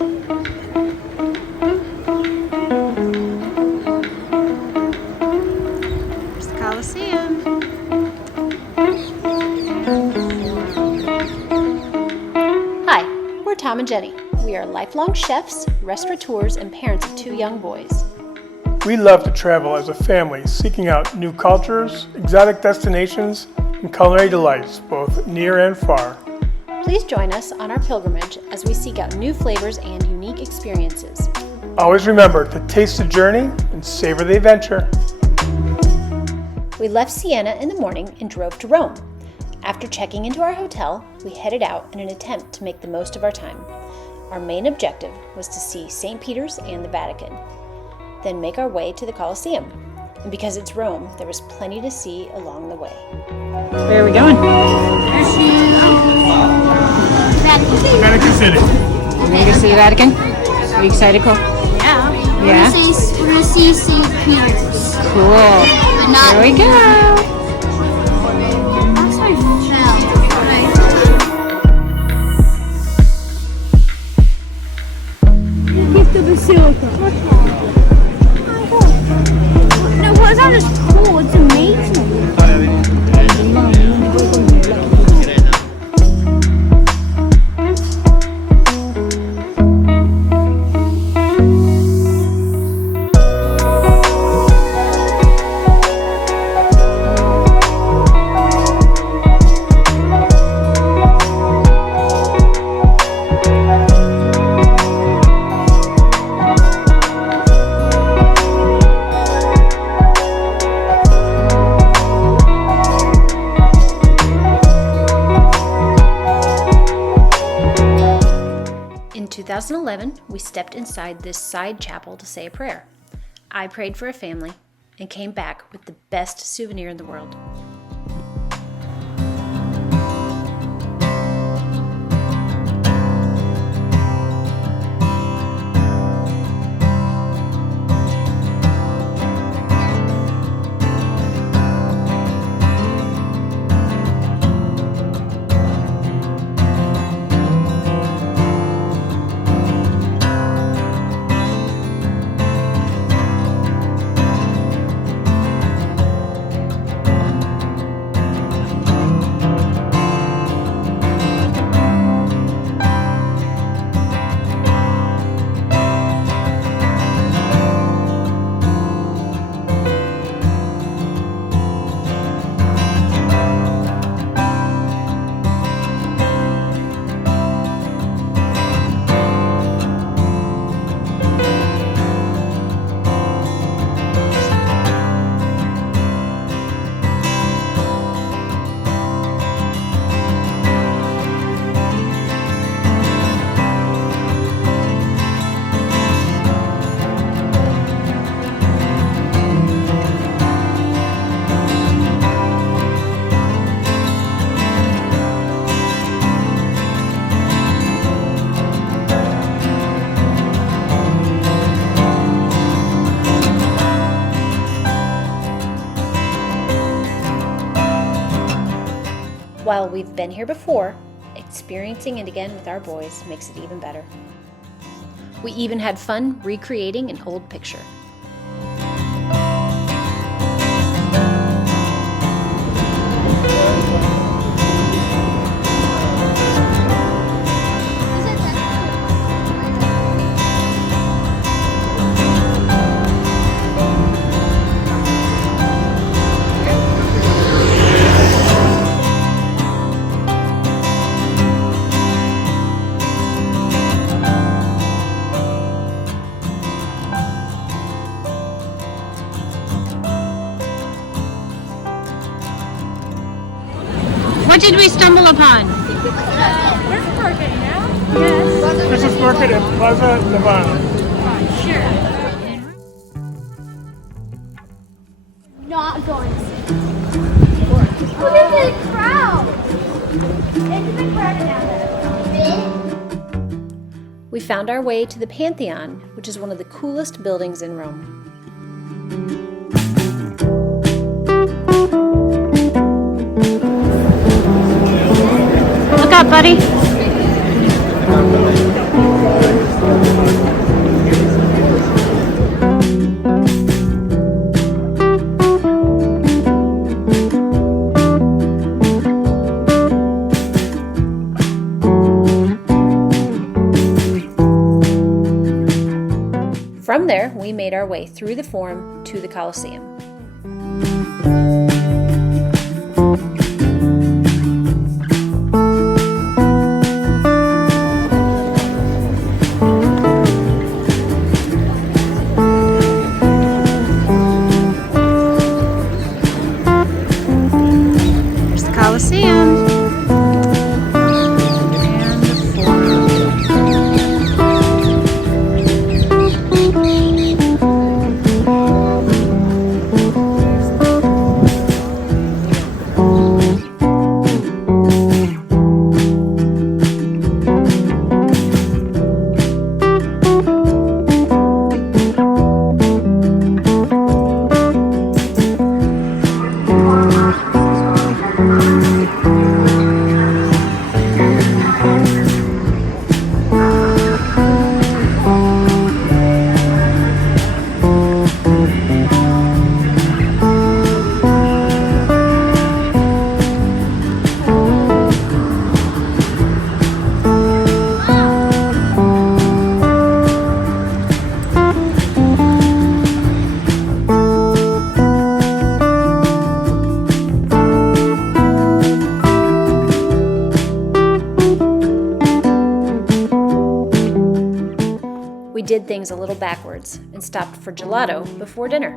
There's the Colosseum. Hi, we're Tom and Jenny. We are lifelong chefs, restaurateurs, and parents of 2 young boys. We love to travel as a family, seeking out new cultures, exotic destinations, and culinary delights, both near and far. Please join us on our pilgrimage as we seek out new flavors and unique experiences. Always remember to taste the journey and savor the adventure. We left Siena in the morning and drove to Rome. After checking into our hotel, we headed out in an attempt to make the most of our time. Our main objective was to see St. Peter's and the Vatican, then make our way to the Colosseum. And because it's Rome, there was plenty to see along the way. Where are we going? Vatican City. We're going to go see the Vatican? Are you excited, Cole? Yeah. Yeah? We're gonna see St. Peter's. Cool. But not Here we go. That's how I felt. Here's the Basilica. No, what's not just cool, it's amazing. In 2011, we stepped inside this side chapel to say a prayer. I prayed for a family and came back with the best souvenir in the world. While we've been here before, experiencing it again with our boys makes it even better. We even had fun recreating an old picture. What did we stumble upon? There's a market now. Yes. This is market at Piazza Navona. Sure. Not going to see. Look at the crowd. It's a big crowd now. We found our way to the Pantheon, which is one of the coolest buildings in Rome. Look up, buddy. From there, we made our way through the Forum to the Colosseum. There's the Colosseum. And the Forum. We did things a little backwards and stopped for gelato before dinner.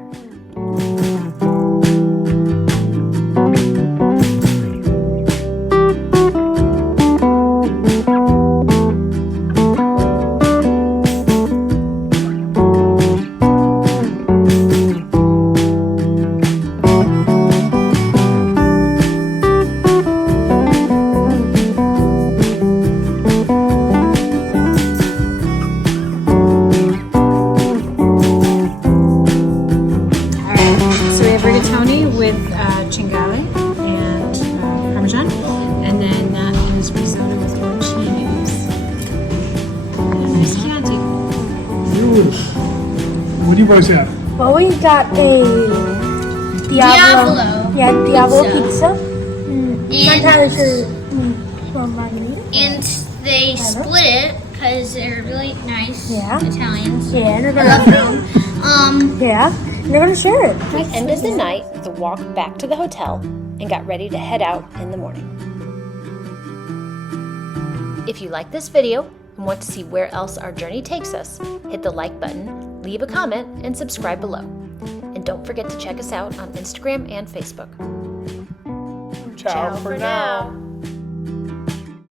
Rigatoni with cingale and parmesan, and then that is risotto with porcinis. And a nice Chianti. What do you guys have? Well, we got a Diavolo. Yeah, Diavolo pizza. Not entirely sure from Margarita. And they split it because they're really nice Yeah. Italians. Yeah, and they're I love gonna, them. yeah, and they're gonna share it. We ended the night with a walk back to the hotel and got ready to head out in the morning. If you like this video and want to see where else our journey takes us, hit the like button, leave a comment, and subscribe below. And don't forget to check us out on Instagram and Facebook. Ciao for now.